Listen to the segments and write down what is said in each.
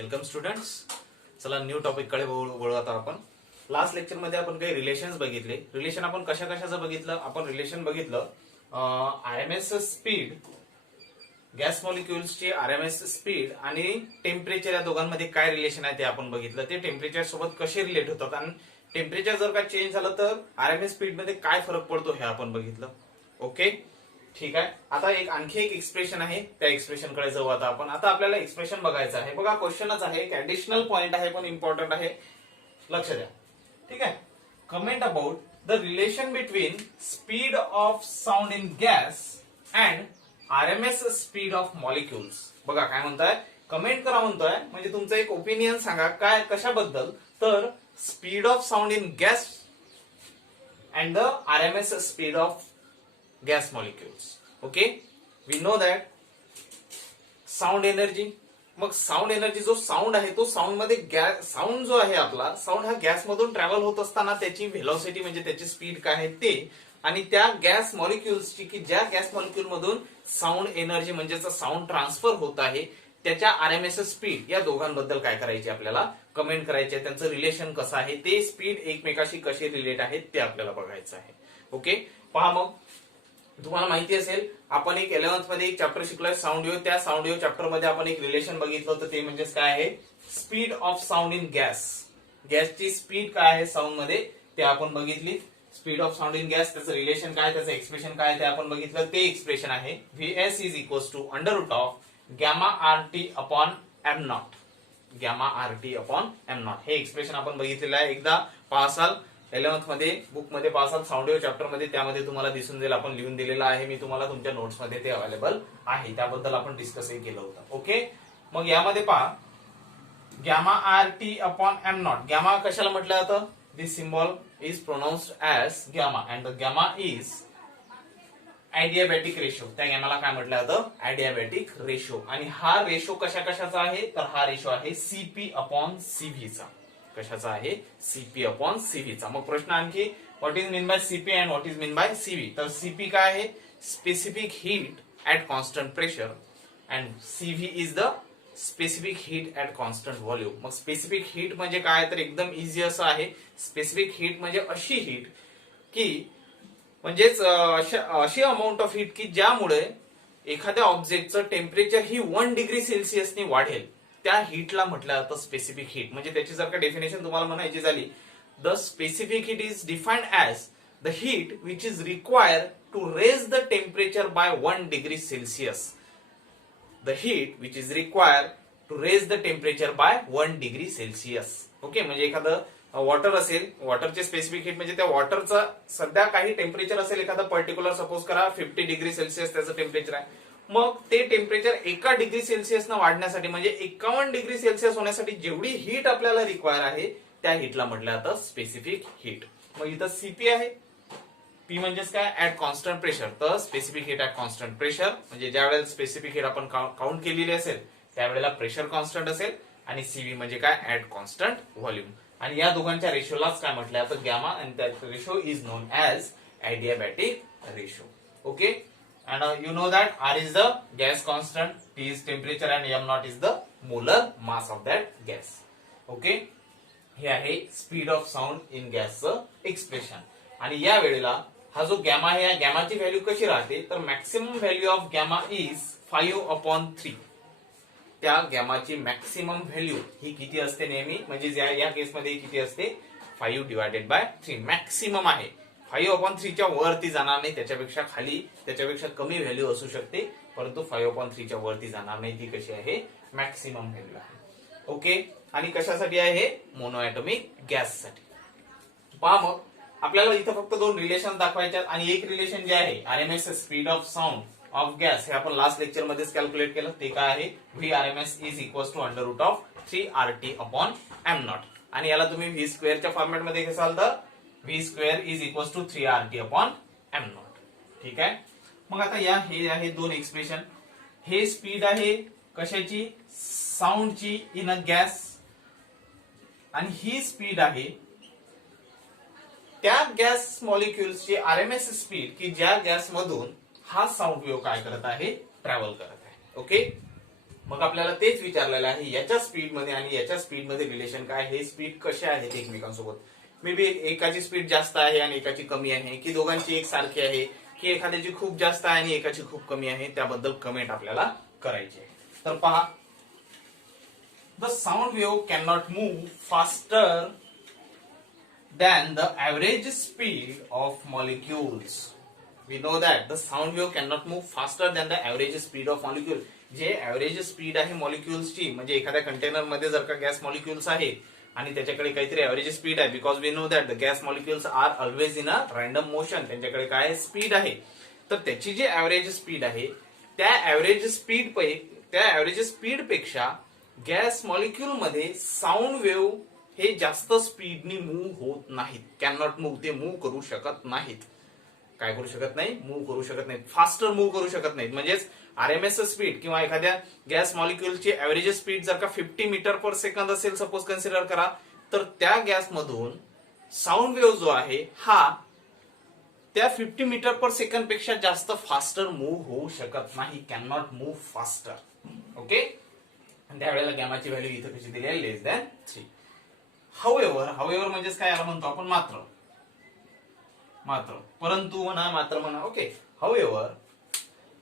Welcome students. चला new topic कडे वळू आता आपण. लास्ट लेक्चर मध्ये आपण काही रिलेशन्स बघितले. रिलेशन आपण कशा कशाचं बघितलं. आपण रिलेशन बघितलं आरएमएस स्पीड, गॅस मॉलिक्युल्सची आरएमएस स्पीड आणि टेम्परेचर या दोघांमध्ये काय रिलेशन आहे ते आपण बघितलं. ते टेम्परेचर सोबत कसे रिलेट होतात आणि टेम्परेचर जर का चेंज झालं तर आरएमएस स्पीड मध्ये काय फरक पडतो हे आपण बघितलं. ओके, ठीक आहे. आता आणखी एक एक्सप्रेशन आहे, त्या एक्सप्रेशन कडे जाऊ आता आपण. आता आपल्याला एक्सप्रेशन बघायचं आहे. बघा क्वेश्चनच आहे, एक ऍडिशनल पॉइंट आहे पण इम्पॉर्टंट आहे, लक्ष द्या. ठीक आहे. Comment about the relation between speed of sound in gas and RMS speed of molecules. बघा काय म्हणताय, कमेंट करा म्हणतोय, म्हणजे तुमचं एक ओपिनियन सांगा काय कशाबद्दल. तर speed of sound in gas and the RMS speed of gas molecules. Okay, we know that sound energy. मग साऊंड एनर्जी, जो साऊंड आहे तो साऊंड मध्ये साऊंड जो आहे आपला साऊंड हा गॅस मधून ट्रॅव्हल होत असताना त्याची व्हेलॉसिटी म्हणजे त्याची स्पीड काय आहे ते, आणि त्या गॅस मॉलिक्युल्सची की ज्या गॅस मॉलिक्युल मधून साऊंड एनर्जी म्हणजेच साऊंड ट्रान्सफर होत आहे त्याच्या आरएमएस स्पीड, या दोघांबद्दल काय करायचे आपल्याला कमेंट करायचे. त्यांचं रिलेशन कसं आहे, ते स्पीड एकमेकाशी कसे रिलेट आहेत ते आपल्याला बघायचं आहे. ओके, पहा मग तुम्हाला माहिती असेल आपण एक 11th मध्ये एक चॅप्टर शिकलोय साऊंड वेव्ह. त्या साऊंड वेव्ह चॅप्टर मध्ये आपण एक रिलेशन बघितलं होतं, ते म्हणजे काय आहे, speed of sound in gas. गॅसची स्पीड काय आहे साऊंड मध्ये ते आपण बघितली. Speed of sound in gas, त्याचं रिलेशन काय, त्याचं एक्सप्रेशन काय ते आपण बघितलं. ते एक्सप्रेशन आहे Vs is equals to √ gamma RT upon M0. Gamma RT upon M0 हे एक्सप्रेशन आपण बघितलेलं आहे. एकदा पासाल 11th मध्ये बुक मध्ये पासाल साऊंड वेव्ह चॅप्टर मध्ये, त्यामध्ये तुम्हाला दिसून जाईल आपण लिहून दिलेलं आहे. मी तुम्हाला तुमच्या नोट्स मध्ये ते अवेलेबल आहे, त्याबद्दल आपण डिस्कसही केलं होतं. ओके, मग यामध्ये पहा gamma RT upon M0. Gamma कशाला म्हटलं जातं, this symbol is pronounced as gamma and the gamma is adiabatic ratio. त्या गॅमाला काय म्हटलं जातं, ॲडियाबॅटिक रेशो. आणि हा रेशो कशा कशाचा आहे, तर हा रेशो आहे CP अपॉन CV चा. कशाचा आहे, CP अपॉन CV चा. मग प्रश्न आणखी, what is mean by CP and what is mean by CV. तर CP काय आहे, specific heat at constant pressure and CV is the specific heat at constant volume. मग स्पेसिफिक हीट म्हणजे काय, तर एकदम इझी असं आहे. स्पेसिफिक हीट म्हणजे अशी हीट की म्हणजेच अशी अमाऊंट ऑफ हीट की ज्यामुळे एखाद्या ऑब्जेक्टचं टेम्परेचर ही 1 डिग्री सेल्सिअसने वाढेल, त्या हीटला म्हटलं जातं स्पेसिफिक हीट. म्हणजे त्याची जर का डेफिनेशन तुम्हाला म्हणायची झाली, the specific heat is defined as the heat which is required to raise the temperature by 1 degree Celsius. The heat which is required to raise the temperature by 1 degree Celsius. Okay, म्हणजे एखादं water असेल, वॉटरचे specific heat म्हणजे त्या वॉटरचं सध्या काही temperature असेल, एखादं particular suppose करा 50 डिग्री सेल्सिअस त्याचं टेम्परेचर आहे. मग ते टेम्परेचर 1 डिग्री सेल्सिअसनं वाढण्यासाठी म्हणजे 51 डिग्री सेल्सिअस होण्यासाठी जेवढी हीट आपल्याला रिक्वायर आहे त्या हीटला म्हटलं जातं स्पेसिफिक हीट. मग इथं CP आहे, P म्हणजेच काय, ऍट कॉन्स्टंट प्रेशर. तर specific heat at constant pressure म्हणजे ज्या वेळेला स्पेसिफिक हीट आपण काउंट केलेली असेल त्यावेळेला प्रेशर कॉन्स्टंट असेल, आणि CV म्हणजे काय, ऍट कॉन्स्टंट व्हॉल्यूम. आणि या दोघांच्या रेशोलाच काय म्हटलं जातं, gamma, and that ratio is known as adiabatic ratio. Okay, and you know that R is the gas constant, T is temperature and M0 is the molar mass of that gas. Okay, हे आहे speed of sound in गॅसचं expression. आणि या वेळेला हा जो gamma आहे, या गॅमाची व्हॅल्यू कशी राहते, तर maximum value of gamma is 5/3. त्या गॅमाची मॅक्सिमम व्हॅल्यू ही किती असते नेहमी, म्हणजे या केसमध्ये किती असते, 5/3 मॅक्सिमम आहे. 5/3 च्या वरती जाणार नाही, त्याच्यापेक्षा खाली, त्याच्यापेक्षा कमी व्हॅल्यू असू शकते, परंतु 5/3 च्या वरती जाणार नाही. ती कशी आहे, मॅक्सिमम व्हॅल्यू आहे. ओके, आणि कशासाठी आहे, मोनोएटॉमिक गॅस साठी. पहा मग आपल्याला इथं फक्त 2 रिलेशन दाखवायचे आहेत, आणि एक रिलेशन जे आहे RMS speed of sound of gas, हे आपण लास्ट लेक्चर मध्येच कॅल्क्युलेट केलं. ते काय आहे, Vrms is equals to √ 3RT upon M0. आणि याला तुम्ही V² च्या फॉर्मॅट मध्ये घ्याल तर V² is equals to 3RT upon M0. ठीक आहे. मग आता हे आहे 2 एक्सप्रेशन. हे स्पीड आहे कशाची, साऊंडची इन अ गॅस, आणि ही स्पीड आहे त्या गॅस मॉलिक्युल्सची आरएमएस स्पीड की ज्या गॅस मधून हा साऊंड वेव्ह काय करत आहे, ट्रॅव्हल करत आहे. ओके, मग आपल्याला तेच विचारलेलं आहे, याच्या स्पीड मध्ये आणि याच्या स्पीड मध्ये रिलेशन काय, हे स्पीड कसे आहेत एकमेकांसोबत. मे बी एकाची स्पीड जास्त आहे आणि एकाची कमी आहे, की दोघांची एक सारखी आहे, की एखाद्याची खूप जास्त आहे आणि एकाची खूप कमी आहे, त्याबद्दल कमेंट आपल्याला करायची आहे. तर पहा, the sound wave can not move faster than the average speed of molecules. We know that the sound wave cannot move faster than the average speed of molecule. जे ऍव्हरेज स्पीड आहे मॉलिक्युल्सची, म्हणजे एखाद्या container मध्ये जर का gas molecules आहे आणि त्याच्याकडे काहीतरी ऍव्हरेज स्पीड आहे, because we know that the gas molecules are always in a random motion, त्यांच्याकडे काय स्पीड आहे, तर त्याची जी ऍव्हरेज स्पीड आहे त्या ऍव्हरेज स्पीड पेक्षा गॅस मॉलिक्युल मध्ये साऊंड वेव्ह हे जास्त स्पीडनी मूव्ह होत नाहीत. कॅन नॉट मूव्ह, ते मूव्ह करू शकत नाहीत. काय करू शकत नाही, मूव्ह करू शकत नाहीत, फास्टर मूव्ह करू शकत नाहीत. म्हणजेच आरएमएस स्पीड किंवा एखाद्या गॅस मॉलिक्युलची ऍव्हरेज स्पीड जर का 50 मीटर पर सेकंद असेल, सपोज कन्सिडर करा, तर त्या गॅस मधून साऊंड वेव्ह जो आहे हा त्या 50 मीटर पर सेकंड पेक्षा जास्त फास्टर मूव्ह होऊ शकत नाही. Can not move faster. Okay, त्यावेळेला गॅमाची व्हॅल्यू इथे कशी दिली आहे, लेस दॅन 3. हाऊएव्हर म्हणजेच काय, याला म्हणतो आपण मात्र, परंतु म्हणा, मात्र म्हणा. Okay, however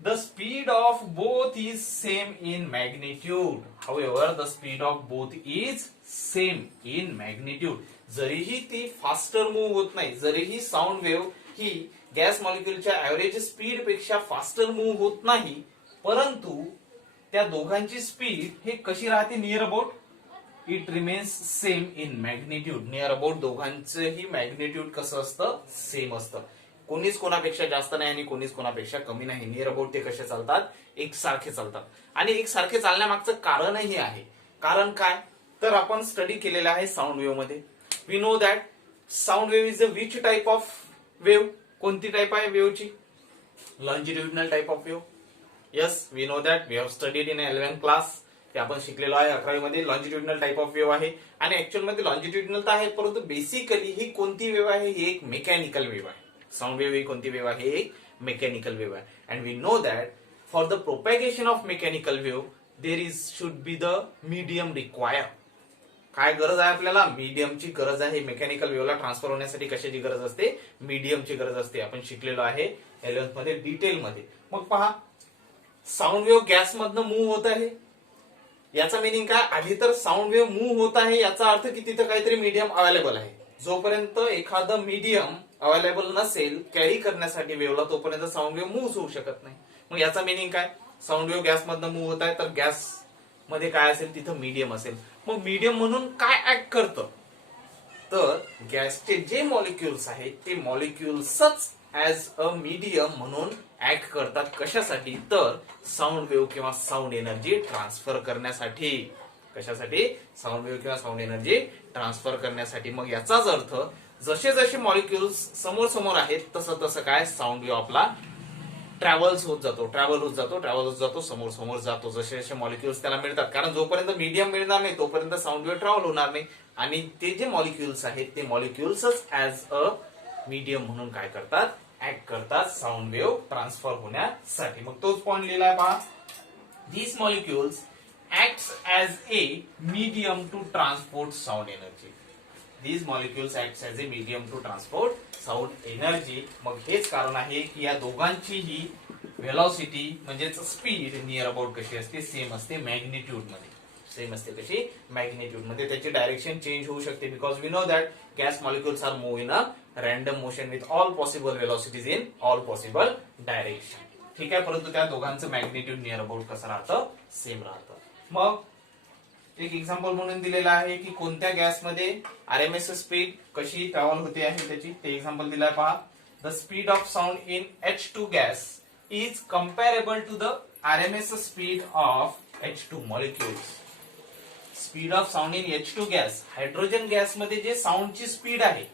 the speed of both is same in magnitude. However the speed of both is same in magnitude. जरीही ती फास्टर मूव्ह होत नाही, जरीही साऊंड वेव्ह ही गॅस मॉलिक्युलच्या ऍव्हरेज स्पीड पेक्षा फास्टर मूव्ह होत नाही, परंतु त्या दोघांची स्पीड हे कशी राहते, near about it remains same in magnitude. Near about दोघांचंही मॅग्निट्यूड कसं असतं, सेम असतं. कोणीच कोणापेक्षा जास्त नाही आणि कोणीच कोणापेक्षा कमी नाही. नियर अबाउट ते कसे चालतात, एकसारखे चालतात. आणि एकसारखे चालण्यामागचं कारणही आहे. कारण काय, तर आपण स्टडी केलेला आहे साऊंड वेव्ह मध्ये. We know that sound wave is a which type of wave. कोणती टाइप आहे वेव्हची, longitudinal type of wave. Yes, we know that, we have studied in 11th class. ते आपण शिकलेलो आहे 11वी मध्ये. लॉन्जिट्युडिनल टाइप ऑफ वेव्ह आहे आणि ऍक्च्युअल मध्ये लॉन्जिट्युडिनल तर आहे, परंतु बेसिकली ही कोणती वेव्ह आहे, ही एक मेकॅनिकल वेव्ह आहे. साऊंड वेव्ह ही कोणती वेव्ह आहे, एक मेकॅनिकल वेव्ह आहे. And we know that for the propagation of mechanical wave there should be the medium require. काय गरज आहे आपल्याला, मीडियमची गरज आहे. मेकॅनिकल वेव्हला ट्रान्सफर होण्यासाठी कशाची गरज असते, मीडियमची गरज असते. आपण शिकलेलो आहे 11th मध्ये डिटेल मध्ये. मग पहा, साऊंड वेव्ह गॅस मधनं मूव्ह होत आहे, याचा मिनिंग काय, आधी तर साऊंड वेव्ह मूव्ह होत आहे, याचा अर्थ की तिथं काहीतरी मीडियम अवेलेबल आहे. जोपर्यंत एखादं मीडियम अवेलेबल नसेल कॅरी करण्यासाठी वेव्हला, तोपर्यंत साऊंड वेव्ह मूव्ह होऊ शकत नाही. मग याचा मिनिंग काय, साऊंड वेव्ह गॅस मधनं मूव्ह होत आहे, तर गॅस मध्ये काय असेल, तिथं मीडियम असेल. मग मीडियम म्हणून काय ऍक्ट करतं, तर गॅसचे जे मॉलिक्युल्स आहेत ते मॉलिक्युल्सच ऍज अ मीडियम म्हणून ऍक्ट करतात. कशासाठी, तर साऊंड वेव्ह किंवा साऊंड एनर्जी ट्रान्सफर करण्यासाठी. कशासाठी, साऊंड वेव्ह किंवा साऊंड एनर्जी ट्रान्सफर करण्यासाठी. मग याचाच अर्थ जसे जसे मॉलिक्युल्स समोर समोर आहेत, तसं तसं काय साऊंड वेव्ह आपला ट्रॅव्हल होत जातो, समोर समोर जातो. जसे जसे मॉलिक्युल्स त्याला मिळतात, कारण जोपर्यंत मीडियम मिळणार नाही तोपर्यंत साऊंड वेव्ह ट्रॅव्हल होणार नाही. आणि ते जे मॉलिक्युल्स आहेत ते मॉलिक्युल्सच ऍज अ मीडियम म्हणून काय करतात, ऍक्ट करतात साऊंड वेव्ह ट्रान्सफर होण्यासाठी. मग तोच पॉइंट लिहिलाय पहा, these molecules acts as a medium to transport sound energy. These molecules acts as a medium to transport sound energy. मग हेच कारण आहे की या दोघांचीही व्हेलॉसिटी म्हणजेच स्पीड नियर अबाउट कशी असते, सेम असते मॅग्निट्यूड मध्ये. सेम असते कशी, मॅग्निट्यूड मध्ये. त्याची डायरेक्शन चेंज होऊ शकते, because we know that gas molecules are move in a random motion with all possible velocities in all possible direction. ठीक आहे, परंतु त्या दोघांचं मॅग्निट्यूड नियर अबाउट कसं राहतं, सेम राहतं. मग एक एक्झाम्पल म्हणून दिलेलं आहे की कोणत्या गॅसमध्ये आरएमएस स्पीड कशी ट्रॅव्हल होते आहे त्याची. ते एक्झाम्पल दिलंय पहा, the speed of sound in H2 gas is comparable to the RMS speed of H2 molecules. Speed of sound in H2 gas, hydrogen गॅसमध्ये जे साऊंडची स्पीड आहे,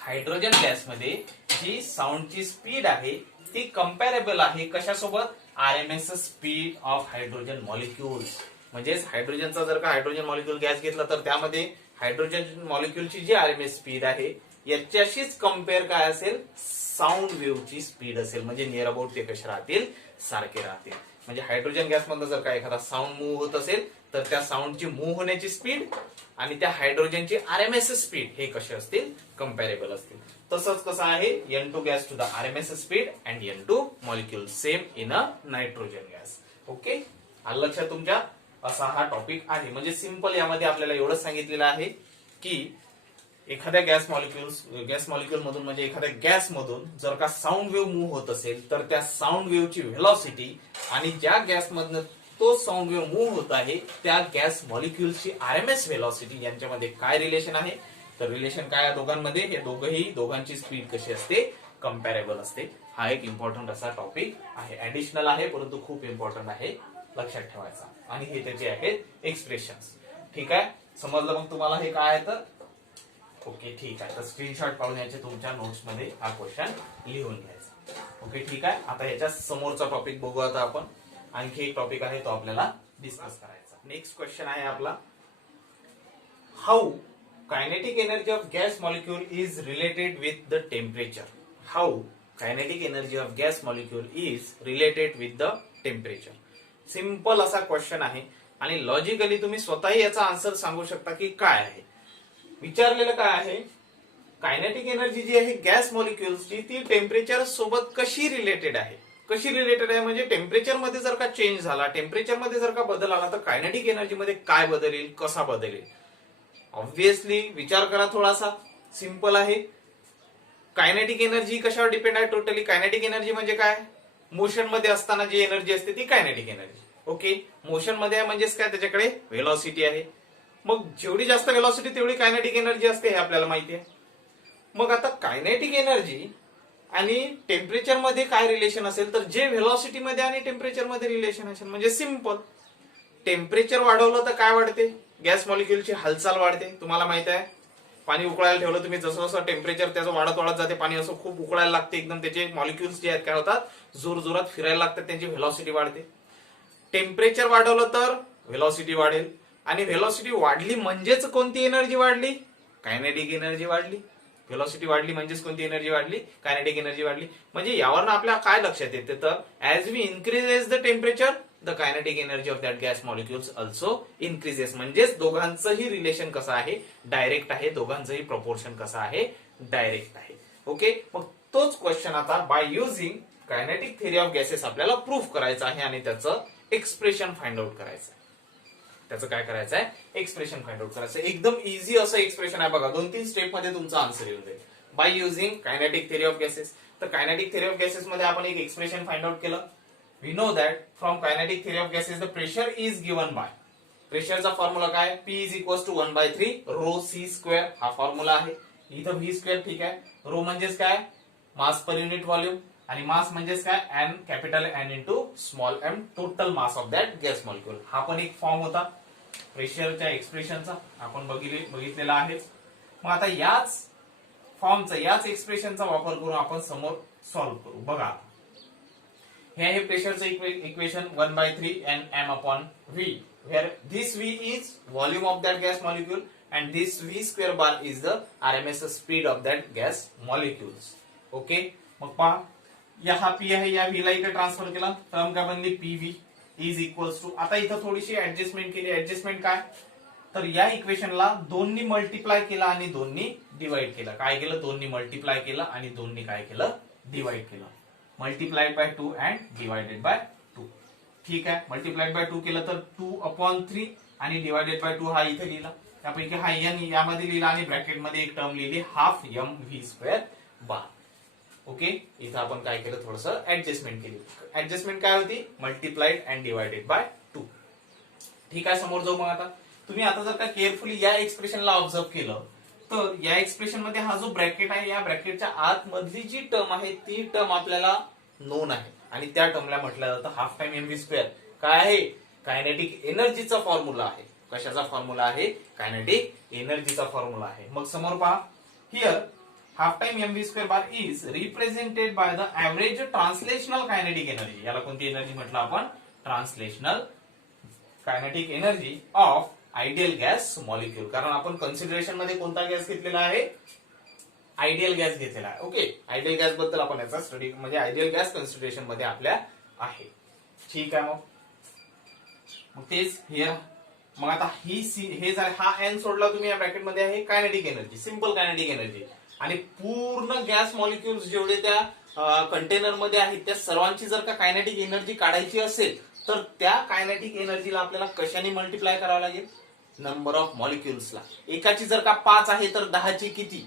हायड्रोजन गॅसमध्ये जी साऊंडची स्पीड आहे ती कम्पॅरेबल आहे कशासोबत, RMS speed of hydrogen molecules. म्हणजेच हायड्रोजनचा जर का हायड्रोजन मॉलिक्युल गॅस घेतला तर त्यामध्ये हायड्रोजन मॉलिक्युलची जी आरएमएस स्पीड आहे याच्याशीच कम्पेअर काय असेल, साऊंड वेव्हची स्पीड असेल. म्हणजे नियर अबाउट ते कसे राहतील, सारखे राहतील. म्हणजे हायड्रोजन गॅस मधनं जर का एखादा साऊंड मूव्ह होत असेल तर त्या साऊंडची मूव्ह होण्याची स्पीड आणि त्या हायड्रोजनची आरएमएस स्पीड हे कसे असतील, कम्पॅरेबल असतील. तसंच कसं आहे N2 gas to the RMS speed and N2 molecule same in a nitrogen gas. Okay, आलं लक्षात तुमच्या? असा हा टॉपिक आहे. म्हणजे सिंपल यामध्ये आपल्याला एवढंच सांगितलेलं आहे की एखाद्या गॅस मॉलिक्यूल मधून म्हणजे एखाद्या गॅस मधून जर का साऊंड वेव्ह मूव्ह होत असेल तर त्या साऊंड वेव्हची व्हेलॉसिटी आणि ज्या गॅस मधनं तो साऊंड वेव्ह मूव्ह होत आहे त्या गॅस मॉलिक्यूलची आरएमएस व्हेलॉसिटी यांच्यामध्ये काय रिलेशन आहे? तर रिलेशन काय आहे दोघांमध्ये? हे दोघांची स्पीड कशी असते, कम्पॅरेबल असते. हा एक इम्पॉर्टंट असा टॉपिक आहे. ऍडिशनल आहे परंतु खूप इम्पॉर्टंट आहे, लक्षात ठेवायचा. आणि हे त्याचे आहेत एक्सप्रेशन्स. ठीक आहे, समजलं मग तुम्हाला हे काय आहे तर? ओके, ठीक आहे. तर स्क्रीनशॉट काढून याचे तुमच्या नोट्स मध्ये हा क्वेश्चन लिहून घ्यायचा. ओके, ठीक आहे. आता याच्या समोरचा टॉपिक बघू आता आपण. आणखी एक टॉपिक आहे तो आपल्याला डिस्कस करायचा. नेक्स्ट क्वेश्चन आहे आपला, how kinetic energy of gas molecule is related with the temperature. How kinetic energy of gas molecule is related with the temperature. Simple असा क्वेश्चन आहे आणि लॉजिकली तुम्ही स्वतःही याचा आन्सर सांगू शकता की काय आहे. विचारलेलं काय आहे, कायनेटिक एनर्जी जी आहे गॅस मॉलिक्युल्सची ती टेम्परेचर सोबत कशी रिलेटेड आहे. कशी रिलेटेड आहे म्हणजे टेम्परेचर मध्ये जर का चेंज झाला, टेम्परेचर मध्ये जर का बदल आला तर कायनेटिक एनर्जी मध्ये काय बदलेल, कसा बदलेल. ऑब्व्हियसली विचार करा थोडासा. सिंपल आहे. कायनेटिक एनर्जी कशावर डिपेंड आहे टोटली? कायनेटिक एनर्जी म्हणजे काय? मोशन मध्ये असताना जी एनर्जी असते ती कायनेटिक एनर्जी. ओके, मोशन मध्ये आहे म्हणजेच काय, त्याच्याकडे व्हेलॉसिटी आहे. मग जेवढी जास्त व्हेलॉसिटी तेवढी कायनेटिक एनर्जी असते हे आपल्याला माहिती आहे. मग आता कायनेटिक एनर्जी आणि टेम्परेचर मध्ये काय रिलेशन असेल तर जे व्हेलॉसिटी मध्ये आणि टेम्परेचर मध्ये रिलेशन असेल. म्हणजे सिंपल, टेम्परेचर वाढवलं तर काय वाढते? गॅस मॉलिक्यूलची हालचाल वाढते. तुम्हाला माहित आहे, पाणी उकळायला ठेवलं तुम्ही, जसं जसं टेम्परेचर त्याचं वाढत जाते, पाणी असं खूप उकळायला लागते, एकदम त्याचे मॉलिक्युल्स जे आहेत काय होतात, जोरात फिरायला लागतात, त्यांची व्हेलॉसिटी वाढते. टेम्परेचर वाढवलं तर व्हेलॉसिटी वाढेल आणि व्हेलॉसिटी वाढली म्हणजेच कोणती एनर्जी वाढली? कायनेटिक एनर्जी वाढली. व्हेलॉसिटी वाढली म्हणजेच कोणती एनर्जी वाढली? कायनेटिक एनर्जी वाढली. म्हणजे यावरनं आपल्याला काय लक्षात येते तर as we increases the temperature the kinetic energy of that gas molecules also increases. म्हणजेच दोघांचंही रिलेशन कसं आहे? डायरेक्ट आहे. दोघांचंही प्रपोर्शन कसं आहे? डायरेक्ट आहे. ओके, मग तोच क्वेश्चन आता bye using kinetic theory of gases आपल्याला प्रूफ करायचं आहे आणि त्याचं एक्सप्रेशन फाइंड आउट करायचं आहे. त्याचं काय करायचं आहे? एक्सप्रेशन फाइंड आउट करायचं. एकदम इझी असं एक्सप्रेशन आहे बघा. 2-3 स्टेप मध्ये तुमचा आन्सर येऊन जाईल. By using kinetic theory of gases. तर कायनेटिक थिअरी ऑफ गॅसेस मध्ये आपण एक एक्सप्रेशन फाइंड आउट केलं. We know that from kinetic theory of gases the pressure is given by. प्रेशरचा फॉर्म्युला काय? P is equal to 1/3 rho C square. हा formula आहे. इथं व्ही स्क्वेअर. ठीक आहे. रो म्हणजेच काय? मास पर युनिट व्हॉल्यूम आणि मास म्हणजेच काय? N capital N into small M total mass of that gas molecule. हा पण एक फॉर्म होता प्रेशरच्या एक्सप्रेशनचा, आपण बघितलेला आहे. मग आता याच फॉर्मचा, याच एक्सप्रेशनचा वापर करून आपण समोर सॉल्व्ह करू. बघा, हे आहे प्रेशरचं equation 1/3 N M upon V, where this V is volume of that gas molecule and this V square bar is the RMS speed of that gas molecules. Okay, मग पहा, या हा P आहे, या V ला इथे ट्रान्सफर केला, term काय बनली? PV is equals to. आता इथं थोडीशी ऍडजस्टमेंट केली. ऍडजस्टमेंट काय? तर या इक्वेशनला 2 मल्टिप्लाय केला आणि 2 डिवाइड केलं. काय केलं? 2 मल्टिप्लाय केलं आणि 2 काय केलं? डिवाइड केलं. Multiplied by 2 and divided by 2. ठीक आहे. मल्टिप्लाइड बाय 2 केलं तर 2/3 आणि डिवायडेड बाय 2 हा इथे लिहिला. त्यापैकी हा n यामध्ये लिहिला आणि ब्रॅकेट मध्ये एक टर्म लिहिली half M V square bar. Okay, इथं आपण काय केलं? थोडंसं ऍडजस्टमेंट केली. ऍडजस्टमेंट काय होती? Multiplied and divided by 2. ठीक आहे, समोर जाऊ. मग आता तुम्ही आता जर का केअरफुली या एक्सप्रेशनला ऑब्झर्व केलं तर या एक्सप्रेशन मध्ये हा जो ब्रॅकेट आहे, या ब्रॅकेटच्या आतमधली जी टर्म आहे ती टर्म आपल्याला नोन आहे आणि त्या टर्मला म्हटलं जातं half time M V square. काय आहे? कायनेटिक एनर्जीचा फॉर्म्युला आहे. कशाचा फॉर्म्युला आहे? कायनेटिक एनर्जीचा फॉर्म्युला आहे. मग समोर पहा, here half time M V square bar is represented by the average translational kinetic energy. याला कोणती एनर्जी म्हटलं आपण? Translational kinetic energy of ideal gas molecule. कारण आपण कन्सिडरेशन मध्ये कोणता गॅस घेतलेला आहे? आयडियल गॅस घेतलेला आहे. ओके, आयडियल गॅस बद्दल आपण याचा स्टडी म्हणजे आयडियल गॅस कन्सिडरेशन मध्ये आपल्या आहे. ठीक आहे. मग तेच हे, मग आता ही हे झालं, हा एन सोडला तुम्ही या ब्रॅकेट मध्ये आहे kinetic energy, simple kinetic energy. आणि पूर्ण गॅस मॉलिक्युल्स जेवढे त्या कंटेनर मध्ये आहेत त्या सर्वांची जर का कायनेटिक एनर्जी काढायची असेल तर त्या कायनेटिक एनर्जीला आपल्याला कशाने मल्टिप्लाय करावं लागेल? नंबर ऑफ मॉलिक्युल्सला. एकाची जर का 5 आहे तर 10ची किती?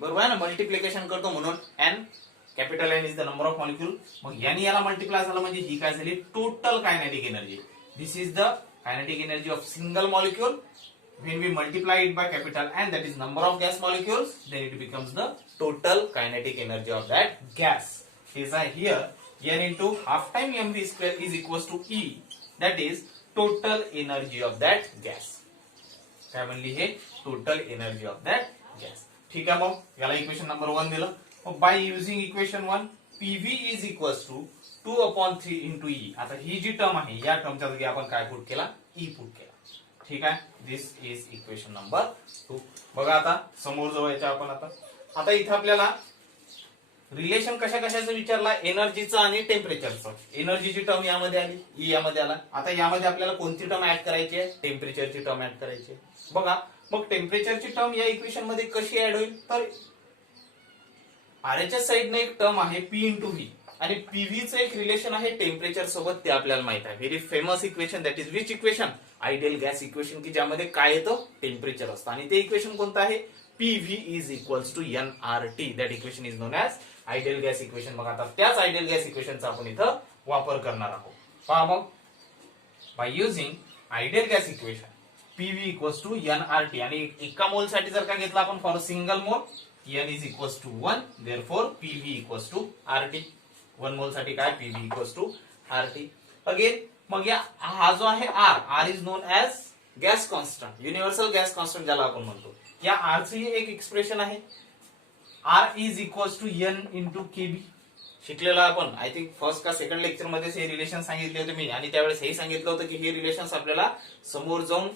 बरोबर आहे ना, मल्टिप्लिकेशन करतो म्हणून N, capital N is the number of molecule. मग याने याला मल्टिप्लाय झालं म्हणजे ही काय झाली? Total kinetic energy. This is the kinetic energy of single molecule. When we multiply it by capital N, that is number of gas molecules, then it becomes the total kinetic energy of that gas. Is here N into half time mv square is equals to E, that is total energy of that gas. काय म्हणली हे? Total energy of that gas. ठीक आहे. मग याला equation number 1 दिलं. मग by using equation 1 PV is equals to 2/3 into E. आता ही जी टर्म आहे या टर्मच्या जागी आपण काय पुट केला? ई पुट केला. ठीक आहे. This is equation number 2. बघा आता समोर जवळच्या आपण आता इथे आपल्याला रिलेशन कशा कशाचं विचारला? एनर्जीचं आणि टेम्परेचरचं. एनर्जीची टर्म यामध्ये आली, ई यामध्ये आला. आता यामध्ये आपल्याला कोणती टर्म ऍड करायची आहे? टेम्परेचरची टर्म ऍड करायची आहे. बघा मग टेम्परेचरची टर्म या इक्वेशन मध्ये कशी ऍड होईल? तर आरच्या साइडने एक टर्म आहे पी इंटू व्ही आणि पीव्हीचं एक रिलेशन आहे टेम्परेचर सोबत, ते आपल्याला माहित आहे. Very famous equation, that is which equation? Ideal gas equation, की ज्यामध्ये काय येतं? टेम्परेचर असतं. आणि ते इक्वेशन कोणतं आहे? PV is equals to nRT. That equation is known as ideal gas equation. मग आता त्याच आयडियल गॅस इक्वेशनचा आपण इथं वापर करणार आहोत. पहा मग, by using ideal gas equation PV equals to nRT. आणि एका मोल साठी जर का घेतला आपण for single mole, n is equals to 1, therefore PV equals to RT. 1 mole साठी काय? PV equals to RT. Again मग या हा जो आहे R is known as gas constant, universal gas constant ज्याला आपण म्हणतो. या R ची एक एक्सप्रेशन आहे, R is equals to N into k B. शिकलेला आपण, आय थिंक फर्स्ट का सेकंड लेक्चर मध्ये हे रिलेशन सांगितले होते मी. आणि त्यावेळेस हे सांगितलं होतं की हे रिलेशन्स आपल्याला समोर जाऊन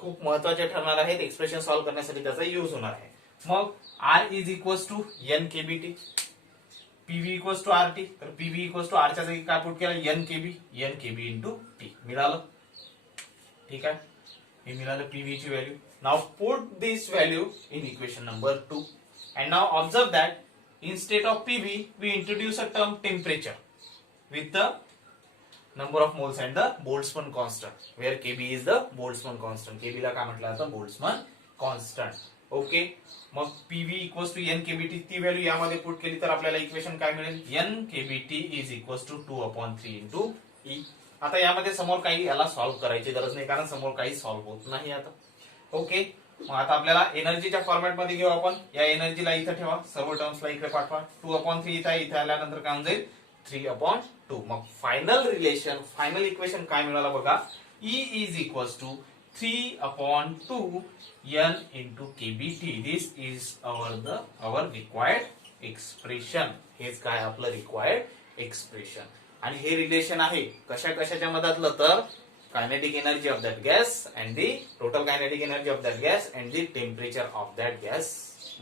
खूप महत्वाचे ठरणार आहेत. एक्सप्रेशन सॉल्व्ह करण्यासाठी त्याचा यूज होणार आहे. मग R is equals to N k B T, PV equals to RT. तर PV इक्वल्स टू R च्या जागी काय पुट केलं? N केबी इंटू टी मिळालं. ठीक आहे. हे मिळालं PV ची value. Now put this value in equation number 2. And now observe that instead of PV, we introduce a term temperature with the number of moles and the Boltzmann constant, where Kb is the Boltzmann constant. Kb ला काय म्हटलं जातं? Boltzmann constant. Okay. मग PV equals to N kBT, ती value यामध्ये put केली तर आपल्याला इक्वेशन काय मिळेल? N kBT is equals to 2/3 into E. आता यामध्ये समोर काही याला सॉल्व्ह करायची गरज नाही, कारण समोर काही सॉल्व्ह होत नाही आता. ओके. मग आता आपल्याला एनर्जीच्या फॉर्मॅट मध्ये घेऊ आपण. या एनर्जीला इथे ठेवा, सर्व टर्म्सला इकडे पाठवा. 2/3 इथे आल्यानंतर काय होऊन जाईल? 3/2. मग फायनल रिलेशन, फायनल इक्वेशन काय मिळालं बघा? E is equals to 3/2 N into k B T. This is our required expression. हेच काय आपलं रिक्वायर्ड एक्सप्रेशन. आणि हे रिलेशन आहे कशा कशाच्या मधातलं? तर kinetic energy of that gas and the total kinetic energy of that gas and the temperature of that gas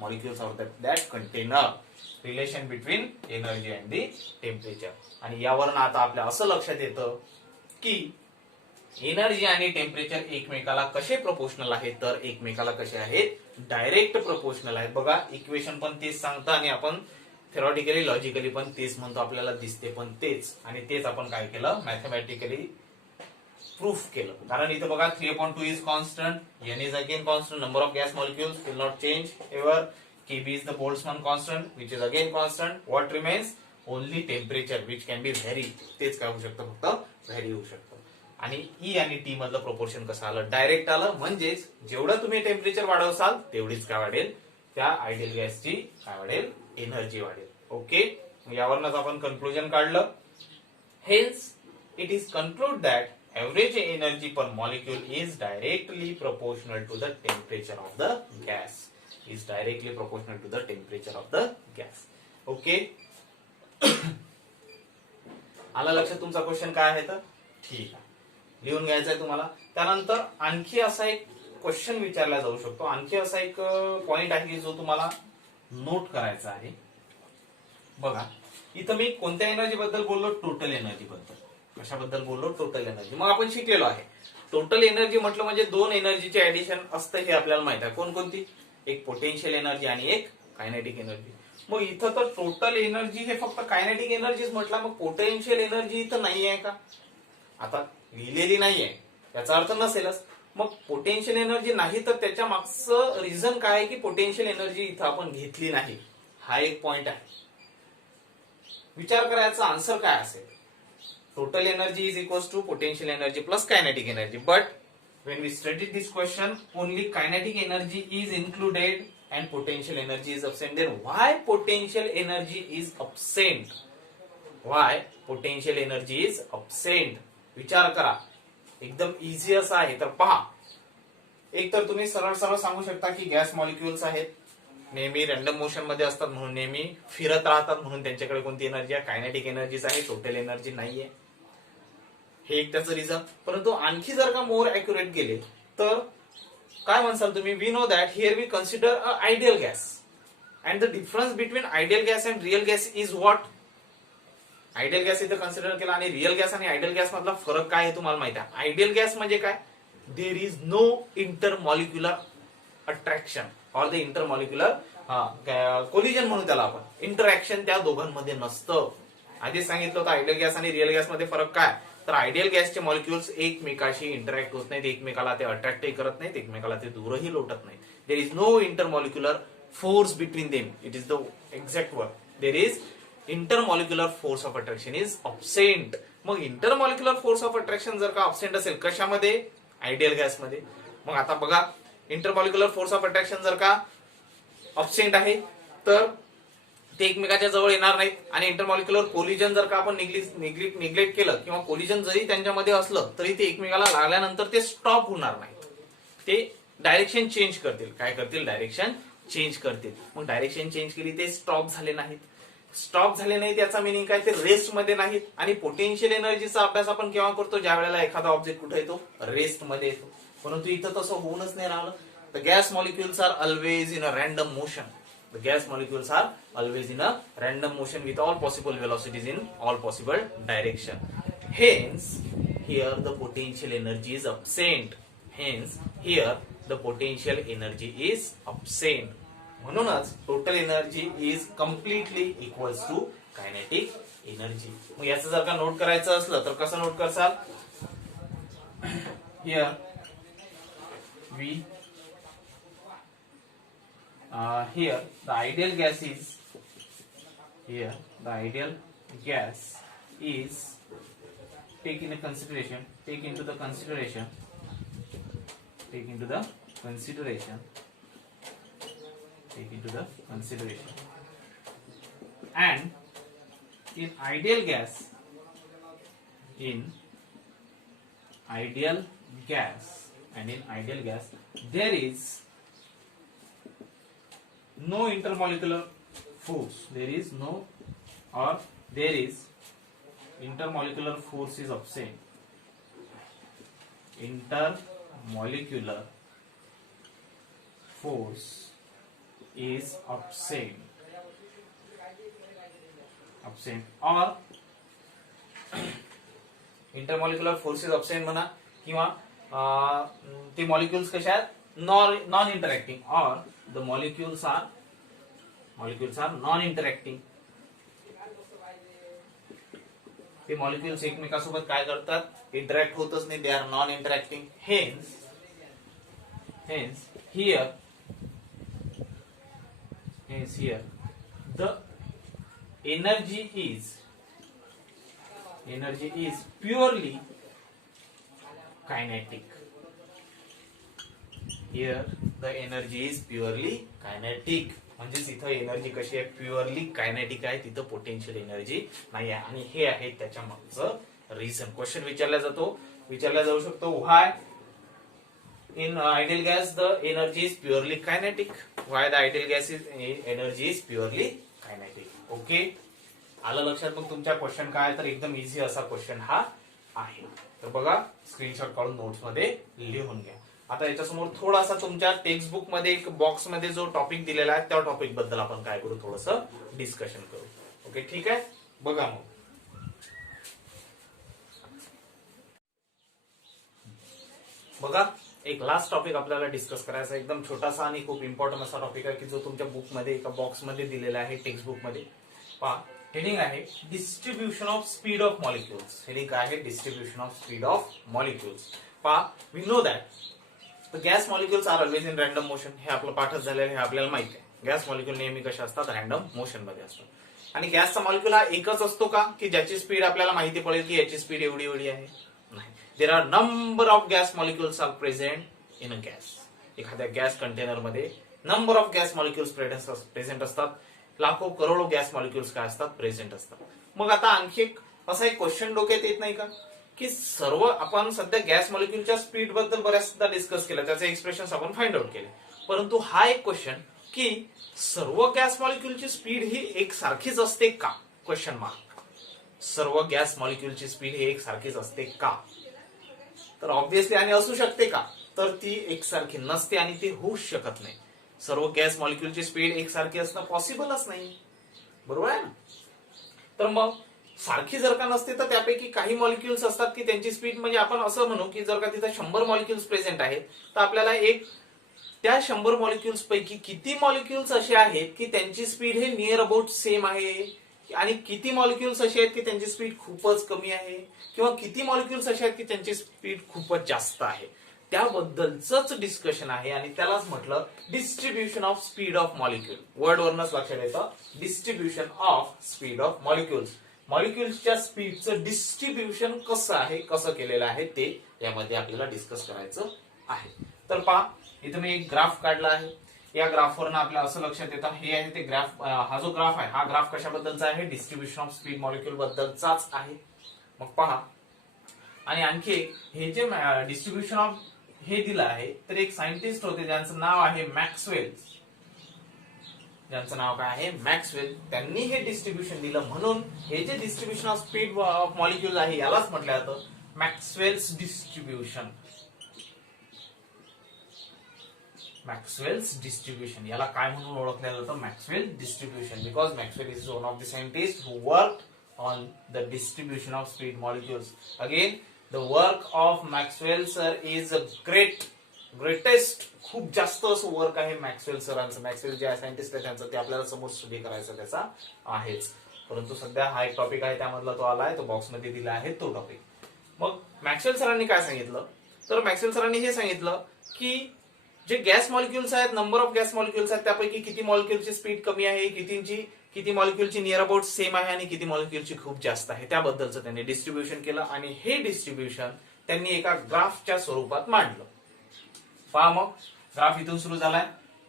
molecules of that container. Relation between energy and the temperature. आणि यावरून आता आपल्या असं लक्षात येतं की एनर्जी आणि टेम्परेचर एकमेकाला कसे प्रोपोर्शनल आहेत? तर एकमेकाला कसे आहेत? डायरेक्ट प्रोपोर्शनल आहेत. बघा इक्वेशन पण तेच सांगतं आणि आपण थेरॉटिकली लॉजिकली पण तेच म्हणतो, आपल्याला दिसते पण तेच. आणि तेच आपण काय केलं? मॅथमॅटिकली प्रूफ केलं. कारण इथे बघा 3/2 is constant, N is again constant, number of gas molecules will not change ever, Kb is the Boltzmann constant which is again constant. What remains? Only temperature which can be very. तेच काय होऊ शकतं? फक्त very होऊ शकतं. आणि E आणि T मधलं प्रोपोर्शन कसं आलं? डायरेक्ट आलं. म्हणजेच जेवढं तुम्ही टेम्परेचर वाढवसाल तेवढीच काय वाढेल? त्या आयडियल गॅसची काय वाढेल? एनर्जी वाढेल. ओके. यावरच आपण कन्क्लुजन काढलं. Hence it is concluded that average energy per molecule is directly proportional to the temperature of the gas. Is directly proportional to the temperature of the gas. Okay. आला लक्षात तुमचा question काय आहे? तर ठीक आहे, लिहून घ्यायचा आहे तुम्हाला. त्यानंतर आणखी असा एक क्वेश्चन विचारला जाऊ शकतो. आणखी असा एक पॉइंट आहे जो तुम्हाला नोट करायचा आहे. बघा इथं मी कोणत्या एनर्जी बद्दल बोललो? टोटल एनर्जी बद्दल. कशाबद्दल बोललो? Total energy. मग आपण शिकलेलो आहे टोटल एनर्जी म्हटलं म्हणजे दोन एनर्जीचे ऍडिशन असतं हे आपल्याला माहित आहे. कोणकोणती? एक पोटेन्शियल एनर्जी आणि एक कायनेटिक एनर्जी. मग इथं तर टोटल एनर्जी हे फक्त कायनेटिक एनर्जीच म्हटलं, मग पोटेन्शियल एनर्जी इथं नाही आहे का? आता लिहिलेली नाहीये याचा अर्थ नसेलच. मग पोटेन्शियल एनर्जी नाही तर त्याच्या मागचं रिझन काय आहे की पोटेन्शियल एनर्जी इथं आपण घेतली नाही, हा एक पॉइंट आहे. विचार करायचा आन्सर काय असेल? Total energy is equals to potential energy plus kinetic energy. But when we studied this question only kinetic energy is included and potential energy is absent. Then why potential energy is absent? Why potential energy is absent? विचार करा, एकदम easy असं आहे. तर पहा, एक तर तुम्ही सरळ सरळ सांगू शकता की गॅस मॉलिक्युल्स आहेत, नेहमी रॅन्डम मोशन मध्ये असतात म्हणून नेहमी फिरत राहतात म्हणून त्यांच्याकडे कोणती एनर्जी आहे? कायनेटिक एनर्जीच आहे, टोटल एनर्जी नाहीये. हे एक त्याचं रिझन. परंतु आणखी जर का मोर अॅक्युरेट गेले तर काय म्हणसाल तुम्ही? We know that here we consider a ideal gas and the difference between ideal gas and real gas is what? Ideal gas इथं कन्सिडर केला आणि रिअल गॅस आणि आयडियल गॅस मधला फरक काय आहे तुम्हाला माहिती आहे? आयडियल गॅस म्हणजे काय? There is no intermolecular attraction or the intermolecular collision म्हणून त्याला आपण. इंटरॅक्शन त्या दोघांमध्ये नसतं. आधीच सांगितलं होतं आयडियल गॅस आणि रिअल गॅस मध्ये फरक काय? तर आयडियल गॅसचे मॉलिक्युल्स एकमेकाशी इंटरॅक्ट होत नाहीत, एकमेकाला ते अट्रॅक्टही करत नाहीत, एकमेकाला ते दूरही लोटत नाहीत. There is no intermolecular force between them. It is the exact word. There is intermolecular force of attraction is absent. मग इंटरमॉलिक्युलर फोर्स ऑफ अट्रॅक्शन जर का अब्सेंट असेल कशामध्ये? आयडियल गॅसमध्ये. मग आता बघा, इंटरमॉलिक्युलर फोर्स ऑफ अट्रॅक्शन जर का अब्सेंट आहे तर ते एकमेकाच्या जवळ येणार नाहीत. आणि इंटरमॉलिक्युलर कोलिजन जर का आपण निग्लेक्ट केलं किंवा कोलिजन जरी त्यांच्यामध्ये असलं तरी ते एकमेकाला लागल्यानंतर ते स्टॉप होणार नाहीत, ते डायरेक्शन चेंज करतील. काय करतील? डायरेक्शन चेंज करतील. मग डायरेक्शन चेंज केली, ते स्टॉप झाले नाहीत. स्टॉप झाले नाहीत याचा मिनिंग काय? ते रेस्ट मध्ये नाहीत. आणि पोटेन्शियल एनर्जीचा अभ्यास आपण केव्हा करतो? ज्या वेळेला एखादा ऑब्जेक्ट कुठे येतो? रेस्ट मध्ये येतो. परंतु इथं तसं होऊनच नाही राहिलं. The gas molecules are always in a random motion. The gas molecules are always in a random motion with all possible velocities in all possible direction. Hence, here the potential energy is absent. Hence, here the potential energy is absent. म्हणूनच total energy is completely equals to kinetic energy. मग याचं जर का note करायचं असलं तर कसं note करसाल? Here we here the ideal gas is take into the consideration and in ideal gas there is no intermolecular force. There is intermolecular force is absent. Intermolecular force is absent or intermolecular force is absent म्हणा किंवा ते molecules कशा आहेत? Non interacting or the molecules are non-interacting. ते molecules एकमेकांसोबत काय करतात? Interact होतच नाही. They are non interacting. Hence here the energy is purely kinetic. Here the energy is purely kinetic. म्हणजेच इथं एनर्जी कशी आहे? प्युअरली कायनेटिक आहे. तिथं पोटेन्शियल एनर्जी नाही आहे. आणि हे आहे त्याच्या मागचं रिझन. क्वेश्चन विचारला जाऊ शकतो, why in ideal gas the energy is purely kinetic? Why the ideal gas is energy is purely kinetic? Okay, आलं लक्षात? मग तुमच्या क्वेश्चन काय? तर एकदम इझी असा क्वेश्चन हा आहे. तर बघा, स्क्रीनशॉट काढून नोट्स मध्ये लिहून घ्या. आता याच्यासमोर थोडासा तुमच्या टेक्स्टबुक मध्ये एक बॉक्स मध्ये जो टॉपिक दिलेला आहे त्या टॉपिक बद्दल आपण काय करू? थोडंसं डिस्कशन करू. ओके, ठीक आहे. बघा मग बघा, एक लास्ट टॉपिक आपल्याला डिस्कस करायचा, एकदम छोटासा आणि खूप इम्पॉर्टंट असा टॉपिक आहे की जो तुमच्या बुकमध्ये एका बॉक्समध्ये दिलेला आहे, टेक्स्ट बुकमध्ये. पहा, हेडिंग आहे distribution of speed of molecules. Heading काय आहे? Distribution of speed of molecules. पहा, we know that gas molecules are always in random motion. हे आपलं पाठच झालेलं हे आपल्याला माहिती आहे. गॅस मॉलिक्युल नेहमी कशा असतात? रॅन्डम मोशन मध्ये असतात. आणि गॅसचा मॉलिक्युल हा एकच असतो का की ज्याची स्पीड आपल्याला माहिती पडेल की याची स्पीड एवढी एवढी आहे? नाही. There are number of gas molecules are present in a gas. एखाद्या गॅस कंटेनर मध्ये number of gas molecules present असतात. लाखो करोडो गॅस मॉलिक्युल्स काय असतात? प्रेझेंट असतात. मग आता आणखी असा एक क्वेश्चन डोक्यात येत नाही का की सर्व आपण सध्या गॅस मॉलिक्युलच्या स्पीड बद्दल बऱ्याचदा डिस्कस केलं, त्याचे एक्सप्रेशन आपण फाइंड आउट केले, परंतु हा एक क्वेश्चन की सर्व गॅस मॉलिक्युलची स्पीड ही एकसारखीच असते का? Question mark. सर्व गॅस मॉलिक्युलची स्पीड ही एकसारखीच असते का? तर ऑब्व्हियसली आणि असू शकते का? तर ती एकसारखी नसते आणि ती होऊच शकत नाही. सर्व गॅस मॉलिक्युलची स्पीड एकसारखी असणं पॉसिबलच नाही, बरोबर आहे ना? तर मग सारखी जर का नसते तर त्यापैकी काही मॉलिक्युल्स असतात की त्यांची स्पीड, म्हणजे आपण असं म्हणू की जर का तिथे 100 मॉलिक्युल्स प्रेझेंट आहेत तर आपल्याला एक त्या 100 मॉलिक्युल्स पैकी किती मॉलिक्युल्स असे आहेत की त्यांची स्पीड हे नियर अबाउट सेम आहे, आणि किती मॉलिक्युल्स असे आहेत की त्यांची स्पीड खूपच कमी आहे, किंवा किती मॉलिक्युल्स असे आहेत की त्यांची स्पीड खूपच जास्त आहे, त्याबद्दलच डिस्कशन आहे. आणि त्यालाच म्हटलं distribution of speed of molecule. Word वरनच लक्षात येतं distribution of speed of molecules. मॉलिक्युल्सच्या स्पीडचं डिस्ट्रीब्युशन कसं आहे, कसं केलेलं आहे ते यामध्ये आपल्याला डिस्कस करायचं आहे. तर पहा, इथे मी एक ग्राफ काढला आहे. या ग्राफवरनं आपल्याला असं लक्षात येतं हे आहे ते ग्राफ. हा जो ग्राफ आहे हा ग्राफ कशाबद्दलचा आहे? डिस्ट्रीब्युशन ऑफ स्पीड मॉलिक्युल बद्दलचाच आहे. मग पहा, आणि आणखी हे जे डिस्ट्रीब्युशन ऑफ हे दिलं आहे तर एक सायंटिस्ट होते ज्यांचं नाव आहे मॅक्सवेल. ज्यांचं नाव काय आहे? मॅक्सवेल. त्यांनी हे डिस्ट्रीब्युशन दिलं, म्हणून हे जे distribution of speed of molecule आहे यालाच म्हटलं जातं मॅक्सवेल्स डिस्ट्रीब्युशन. मॅक्सवेल्स डिस्ट्रीब्युशन याला काय म्हणून ओळखलं जातं? Maxwell distribution. Because Maxwell is one of the scientist who worked on the distribution of speed molecules. Again the work of Maxwell sir is a greatest. खूप जास्त असं वर्क आहे Maxwell सरांचं. मॅक्सवेल जे सायंटिस्ट आहे त्यांचं ते आपल्याला समोर स्टडी करायचं त्याचा आहेच, परंतु सध्या हा एक टॉपिक आहे त्यामधला तो आलाय, तो बॉक्समध्ये दिला आहे तो टॉपिक. मग मॅक्सवेल सरांनी काय सांगितलं? तर मॅक्सवेल सरांनी हे सांगितलं की जे गॅस मॉलिक्युल्स आहेत, नंबर ऑफ गॅस मॉलिक्युल्स आहेत, त्यापैकी किती मॉलिक्युलची स्पीड कमी आहे, किती मॉलिक्युलची नियर अबाउट सेम आहे आणि किती मॉलिक्युलची खूप जास्त आहे, त्याबद्दलचं त्यांनी डिस्ट्रीब्युशन केलं. आणि हे डिस्ट्रीब्युशन त्यांनी एका ग्राफच्या स्वरूपात मांडलं. पहा, मग ग्राफ इथून सुरू झालाय.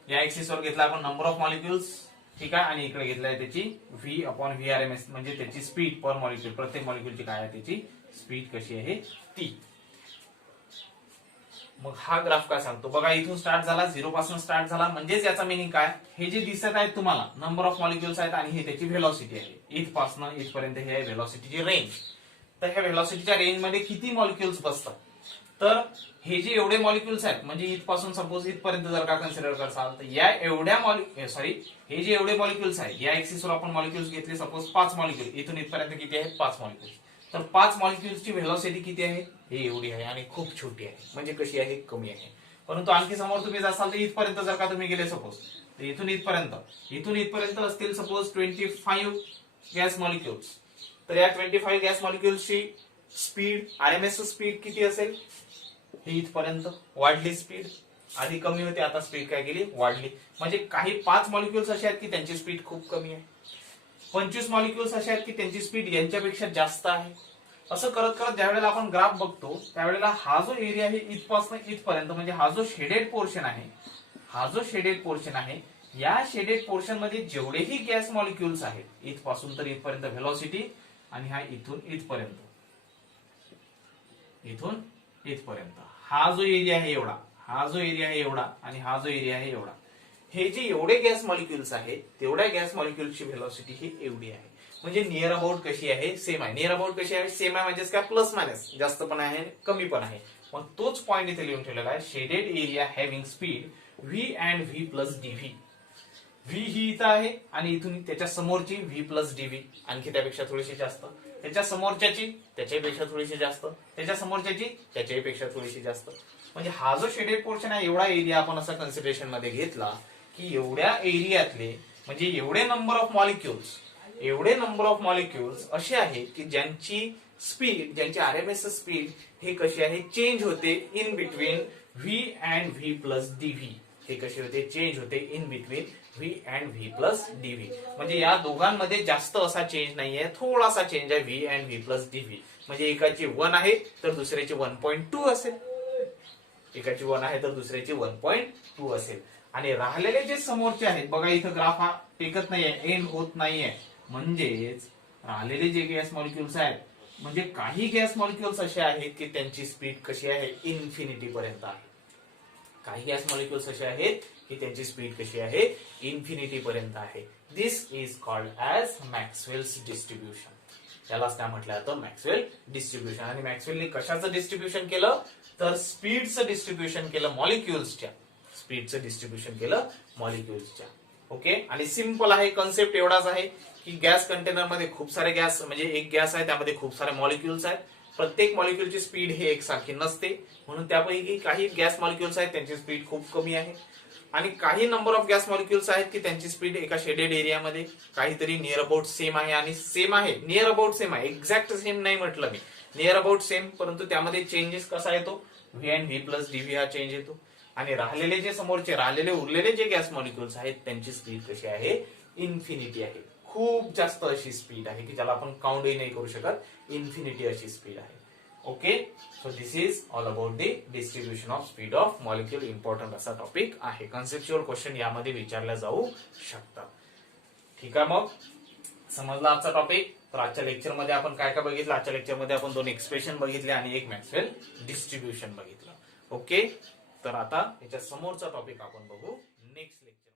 या एक्सिसवर घेतला आपण नंबर ऑफ मॉलिक्युल्स, ठीक आहे, आणि इकडे घेतलाय त्याची व्ही अपॉन व्हीआरएमएस, म्हणजे त्याची स्पीड पर मॉलिक्युल. प्रत्येक मॉलिक्युलची काय आहे त्याची स्पीड कशी आहे ती. मग हा ग्राफ काय सांगतो? बघा, इथून स्टार्ट झाला, 0 पासून स्टार्ट झाला, म्हणजेच याचा मिनिंग काय? हे जे दिसत आहेत तुम्हाला नंबर ऑफ मॉलिक्युल्स आहेत आणि हे त्याची व्हेलॉसिटी आहे. इथपासून इथपर्यंत हे आहे व्हेलॉसिटीची रेंज. तर ह्या व्हेलॉसिटीच्या रेंज मध्ये किती मॉलिक्युल्स बसतात? तर हे जे एवढे मॉलिक्युल्स आहेत, म्हणजे इथपासून सपोज इथपर्यंत जर का कन्सिडर करसाल तर या एवढ्या हे जे एवढे मॉलिक्युल्स आहेत, या एक्सिसवर आपण मॉलिक्युल्स घेतले, सपोज 5 मॉलिक्युल, इथून इथपर्यंत किती आहेत? 5 मॉलिक्युल्स. तर 5 मॉलिक्युल्सची व्हेलॉसिटी किती आहे? हे एवढी आहे आणि खूप छोटी आहे, म्हणजे कशी आहे? कमी आहे. परंतु आणखी समोर तुम्ही जासाल तर इथपर्यंत जर का तुम्ही गेले सपोज, तर इथून इथपर्यंत असतील सपोज 25 गॅस मॉलिक्युल्स. तर या 25 गॅस मॉलिक्युल्सची स्पीड, आरएमएस स्पीड किती असेल? ही इथपर्यंत वाढली स्पीड. आधी कमी होती, आता स्पीड काय केली? वाढली. म्हणजे काही 5 मॉलिक्युल्स असे आहेत की त्यांची स्पीड खूप कमी आहे. 25 मॉलिक्युल्स असे आहेत की त्यांची स्पीड यांच्यापेक्षा जास्त आहे. असं करत करत ज्यावेळेला आपण ग्राफ बघतो त्यावेळेला हा जो एरिया आहे इथपासून इथपर्यंत, म्हणजे हा जो शेडेड पोर्शन आहे, या शेडेड पोर्शन मध्ये जेवढेही गॅस मॉलिक्युल्स आहेत, इथपासून तर इथपर्यंत व्हेलॉसिटी, आणि हा इथून इथपर्यंत हा जो एरिया आहे एवढा, आणि हा जो एरिया आहे एवढा. हे जे एवढे गॅस मॉलिक्युल्स आहेत तेवढ्या गॅस मॉलिक्युल्सची व्हेलॉसिटी ही एवढी आहे. म्हणजे नियर अबाउट कशी आहे? सेम आहे. नियर अबाउट कशी आहे? सेम आहे, म्हणजेच काय? प्लस मायनस, जास्त पण आहे कमी पण आहे. मग तोच पॉइंट इथे लिहून ठेवलेला आहे. Shaded area having speed V and V plus DV. V ही इथं आहे आणि इथून त्याच्या समोरची व्ही प्लस डीव्ही आणखी त्यापेक्षा थोडीशी जास्त, त्याच्या समोरच्याची त्याच्यापेक्षा थोडीशी जास्त, त्याच्या समोरच्याची त्याच्यापेक्षा थोडीशी जास्त. म्हणजे हा जो शेडेड पोर्शन आहे एवढा एरिया आपण असा कन्सिडरेशन मध्ये घेतला की एवढ्या एरियातले म्हणजे एवढे नंबर ऑफ मॉलिक्युल्स असे आहेत की ज्यांची स्पीड, ज्यांची आरएमएस स्पीड हे कशी आहे चेंज होते in between V and V plus d V. हे कसे होते चेंज होते in between V and V plus d V. म्हणजे या दोघांमध्ये जास्त असा चेंज नाहीये, थोडासा चेंज आहे V and V plus d V. म्हणजे एकाची 1 आहे तर दुसऱ्याची 1.2 असेल, एकाची 1 आहे तर दुसऱ्याची 1.2 असेल. आणि राहिलेले जे समोरचे आहेत बघा इथं ग्राफ हा टेकत नाहीये, एंड होत नाहीये. म्हणजेच राहिलेले जे गॅस मॉलिक्युल्स आहेत म्हणजे काही गॅस मॉलिक्युल्स असे आहेत की त्यांची स्पीड कशी आहे इन्फिनिटी पर्यंत आहे. काही गॅस मॉलिक्युल्स असे आहेत की त्यांची स्पीड कशी आहे इन्फिनिटी पर्यंत आहे. This is called as Maxwell's distribution. त्यालाच काय म्हटलं जातं मॅक्सवेल डिस्ट्रीब्युशन. आणि मॅक्सवेलने कशाचं डिस्ट्रीब्युशन केलं तर स्पीडचं डिस्ट्रीब्युशन केलं मॉलिक्युल्सच्या, स्पीडचं डिस्ट्रीब्युशन केलं मॉलिक्युल्सच्या. ओके. आणि सिंपल आहे, कन्सेप्ट एवढाच आहे की गॅस कंटेनर मध्ये खूप सारे गॅस म्हणजे एक गॅस आहे त्यामध्ये खूप सारे मॉलिक्युल्स आहेत. प्रत्येक मॉलिक्युलची स्पीड ही एकसारखी नसते, म्हणून त्यापैकी काही गॅस मॉलिक्युल्स आहेत त्यांची स्पीड खूप कमी आहे आणि काही नंबर ऑफ गॅस मॉलिक्युल्स आहेत की त्यांची स्पीड एका शेडेड एरियामध्ये काहीतरी नियर अबाउट सेम आहे. आणि सेम आहे, नियर अबाउट सेम आहे, एक्झॅक्ट सेम नाही म्हटलं मी, नियर अबाउट सेम, परंतु त्यामध्ये चेंजेस कसा येतो V and V plus d V हा चेंज येतो. आणि राहिलेले जे समोरचे उरलेले जे गॅस मॉलिक्युल्स आहेत त्यांची स्पीड कशी आहे इन्फिनिटी आहे. खूप जास्त अशी स्पीड आहे की ज्याला आपण काउंटही नाही करू शकत, इन्फिनिटी अशी स्पीड आहे. Okay. So this is all about the distribution of speed of molecule. Important असा टॉपिक आहे. कन्सेप्च्युअल क्वेश्चन यामध्ये विचारले जाऊ शकतात. ठीक आहे, मग समजला आजचा टॉपिक. तर आजच्या लेक्चर मध्ये आपण काय काय बघितलं, आजच्या लेक्चर मध्ये आपण 2 एक्सप्रेशन बघितले आणि एक मॅक्सवेल डिस्ट्रीब्युशन बघितलं. ओके. तर आता याच्या समोरचा टॉपिक आपण बघू नेक्स्ट लेक्चर.